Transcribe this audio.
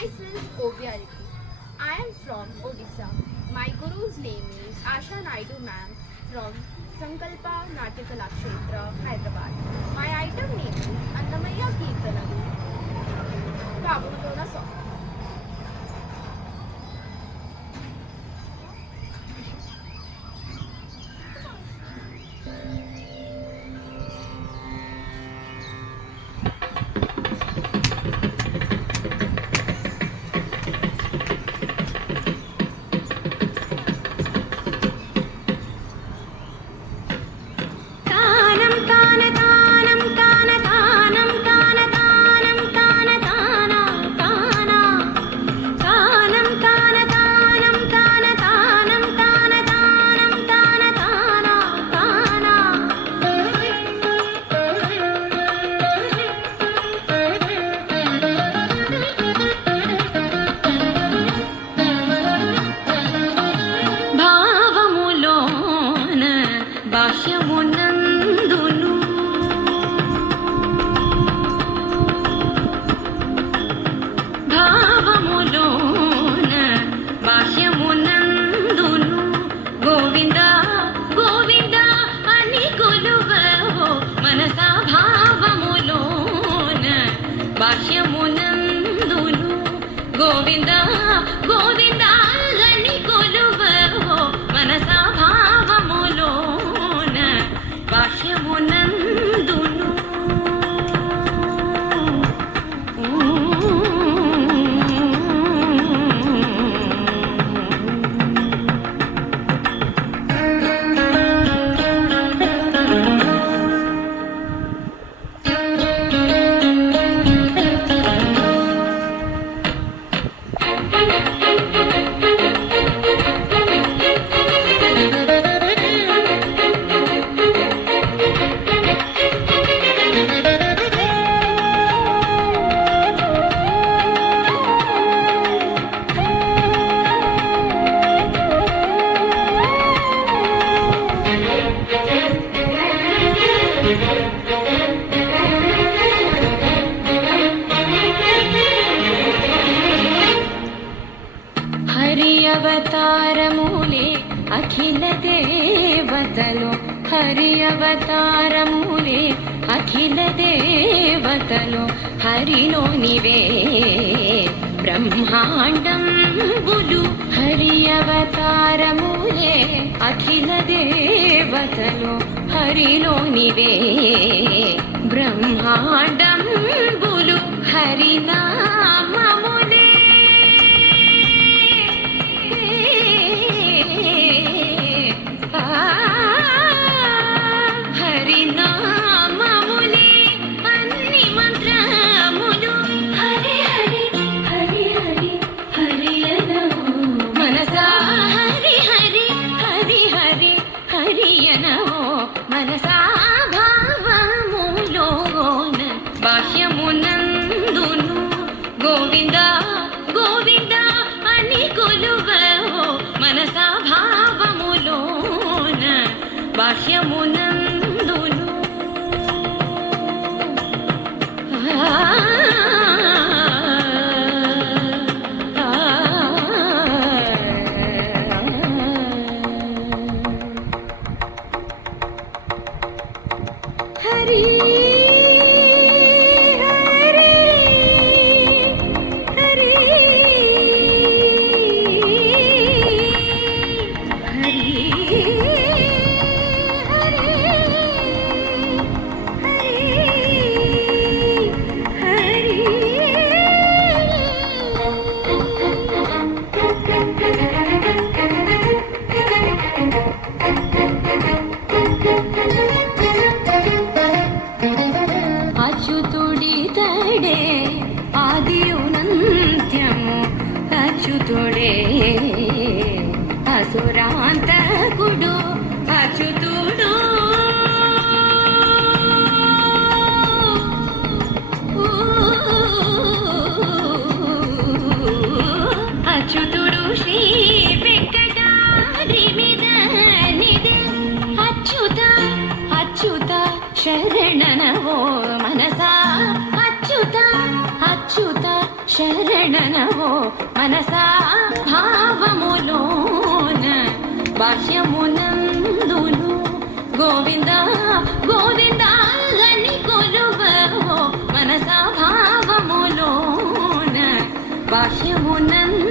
myself Ovyariti. I am from Odisha. My guru's name is Asha Naidu ma'am from Sankalpa Natyakala Kshetra, Hyderabad. My item name is Annamaya Kirtanadu. Babutona song. భాష్యమునందును భావములోన భాష్యమునందును Govinda Govinda అని కొలువవో మనసా భావములోన భాష్యమునందును గోవింద గోవింద అని కొలువవో మనసా భాష్యమునందును హరి అవతారములే అఖిల దేవతలు హరి అవతారములే అఖిల దేవతలు హరిలోనివే బ్రహ్మాండంబులు హరి అవతారములే అఖిల దేవతలు హరిలోనివే బ్రహ్మాండంబులు హరినామములే హరినామములే అన్ని మంత్రములు హరి హరి హరి హరి హరి అనవో మనసా హరి హరి హరి హరి హరి అనవో మనసా భావములోన భాష్యమునందును గోవింద గోవింద అని కొలువవో మనసా భావములోన భాష్యమునందును హరి అచ్యుతుడితడే ఆదియునంత్యము అచ్యుతుడే అసురాంతకుడు అచ్యుతుడు అచ్యుతుడు శ్రీ వెంకటాద్రి మీద నిదే అచ్యుత అచ్యుత శరణనవో మనసా అచ్యుత అచ్యుత శరణనవో మనసా భావములోన బాహ్యమునందును గోవింద గోవింద అని కొలువవో మనసా భావములోన బాహ్యమునందు